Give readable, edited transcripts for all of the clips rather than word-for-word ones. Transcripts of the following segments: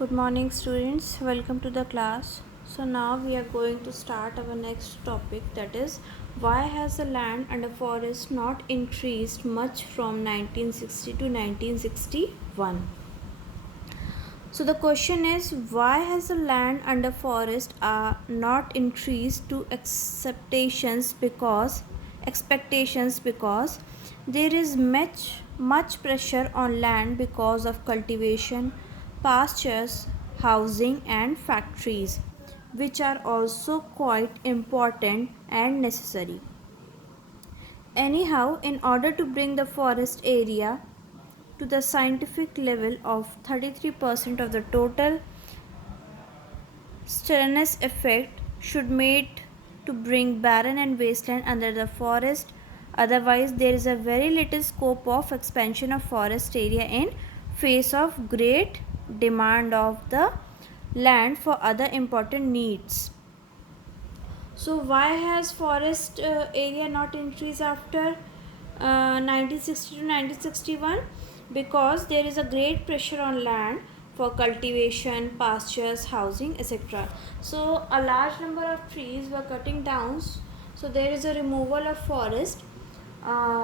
Good morning, students. Welcome to the class. So now we are going to start our next topic, that is why has the land under forest not increased much from 1960 to 1961. So the question is, why has the land under forest not increased to expectations because there is much pressure on land because of cultivation, pastures, housing and factories, which are also quite important and necessary. Anyhow, in order to bring the forest area to the scientific level of 33% of the total, sternness effect should made to bring barren and wasteland under the forest. Otherwise, there is a very little scope of expansion of forest area in face of great demand of the land for other important needs. So why has forest area not increased after 1960 to 1961? Because there is a great pressure on land for cultivation, pastures, housing, etc. So a large number of trees were cutting down. So there is a removal of forest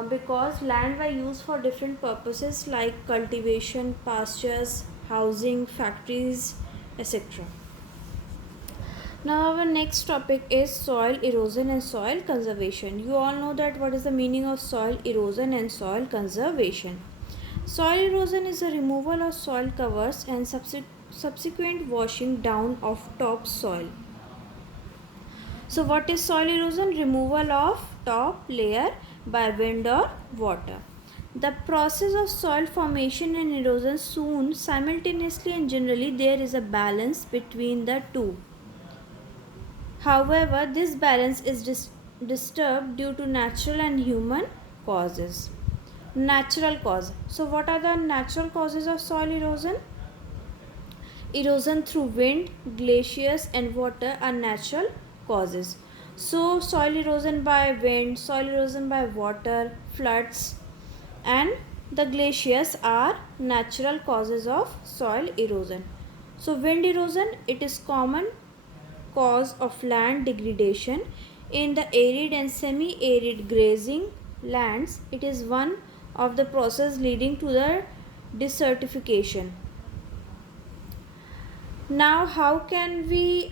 because land were used for different purposes like cultivation, pastures, housing, factories, etc. Now our next topic is soil erosion and soil conservation. You all know that what is the meaning of soil erosion and soil conservation. Soil erosion is the removal of soil covers and subsequent washing down of top soil. So what is soil erosion? Removal of top layer by wind or water. The process of soil formation and erosion soon simultaneously and generally there is a balance between the two. However, this balance is disturbed due to natural and human causes. Natural cause. So, what are the natural causes of soil erosion? Erosion through wind, glaciers, and water are natural causes. So, soil erosion by wind, soil erosion by water, floods, and the glaciers are natural causes of soil erosion. So, wind erosion, it is common cause of land degradation in the arid and semi-arid grazing lands. It is one of the process leading to the desertification. Now, how can we?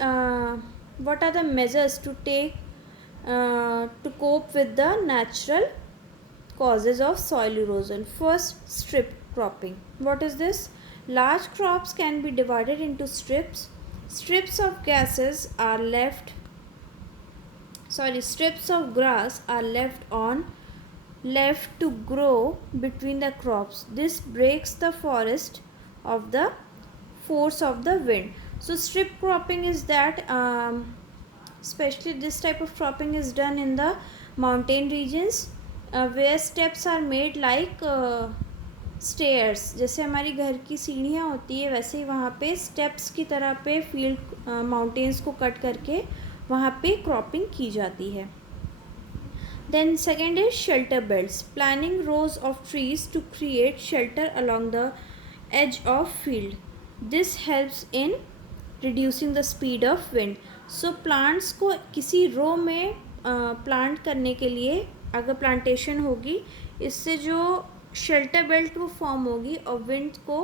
What are the measures to take to cope with the natural causes of soil erosion? First, strip cropping. What is this? Large crops can be divided into strips. Strips of gases are left. Strips of grass are left to grow between the crops. This breaks the forest of the force of the wind. So strip cropping is that especially this type of cropping is done in the mountain regions where steps are made like stairs. जैसे हमारी घर की सीढ़ियाँ होती है वैसे ही वहाँ पे स्टेप्स की तरह पे फील्ड माउंटेन्स को कट करके वहाँ पे क्रॉपिंग की जाती है. Then second is shelter belts. Planting rows of trees to create shelter along the edge of field. This helps in reducing the speed of wind. So plants को किसी रो में प्लांट करने के लिए अगर प्लांटेशन होगी इससे जो शेल्टर बेल्ट वो फॉर्म होगी और विंड को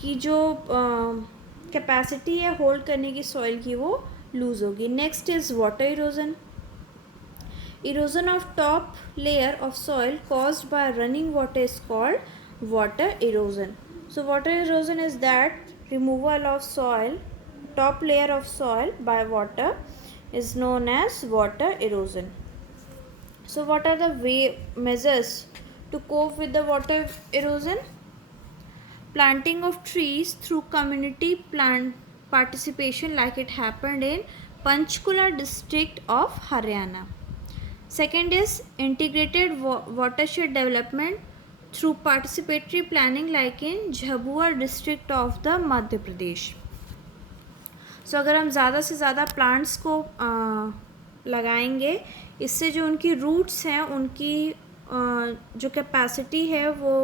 की जो कैपेसिटी है होल्ड करने की सॉइल की वो लूज होगी. Next is water erosion. Erosion of top layer of soil caused by running water is called water erosion. So water erosion is that removal of soil, top layer of soil by water is known as water erosion. So what are the measures to cope with the water erosion? Planting of trees through community plant participation like it happened in Panchkula district of Haryana. Second is integrated watershed development through participatory planning like in Jhabua district of the Madhya Pradesh. So अगर हम ज़्यादा से ज़्यादा plants को लगाएंगे इससे जो उनकी रूट्स हैं उनकी जो कैपेसिटी है वो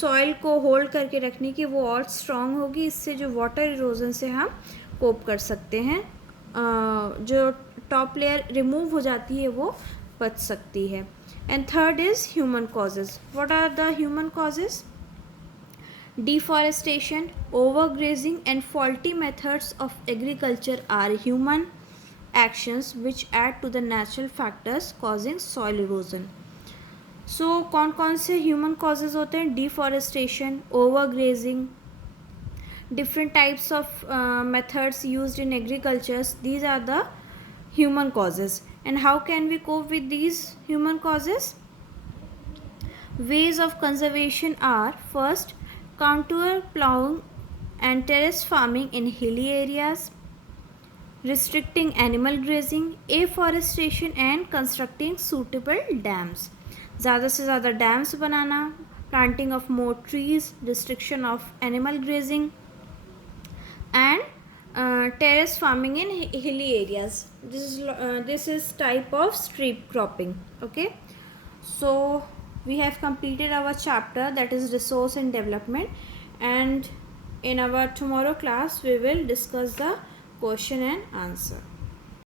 सॉइल को होल्ड करके रखने की वो और स्ट्रॉन्ग होगी, इससे जो वाटर इरोजन से हम कोप कर सकते हैं, जो टॉप लेयर रिमूव हो जाती है वो बच सकती है. And third is human causes. What are the human causes? Deforestation, overgrazing and faulty methods of agriculture are human actions which add to the natural factors causing soil erosion. So कौन कौन से human causes होते हैं? Deforestation, overgrazing, different types of methods used in agriculture. These are the human causes. And how can we cope with these human causes? Ways of conservation are: first, contour plowing and terrace farming in hilly areas, restricting animal grazing, afforestation and constructing suitable dams. ज़्यादा से ज़्यादा dams banana, planting of more trees, restriction of animal grazing and terrace farming in hilly areas. This is type of strip cropping. Okay, so we have completed our chapter, that is resource and development, and in our tomorrow class we will discuss the question and answer.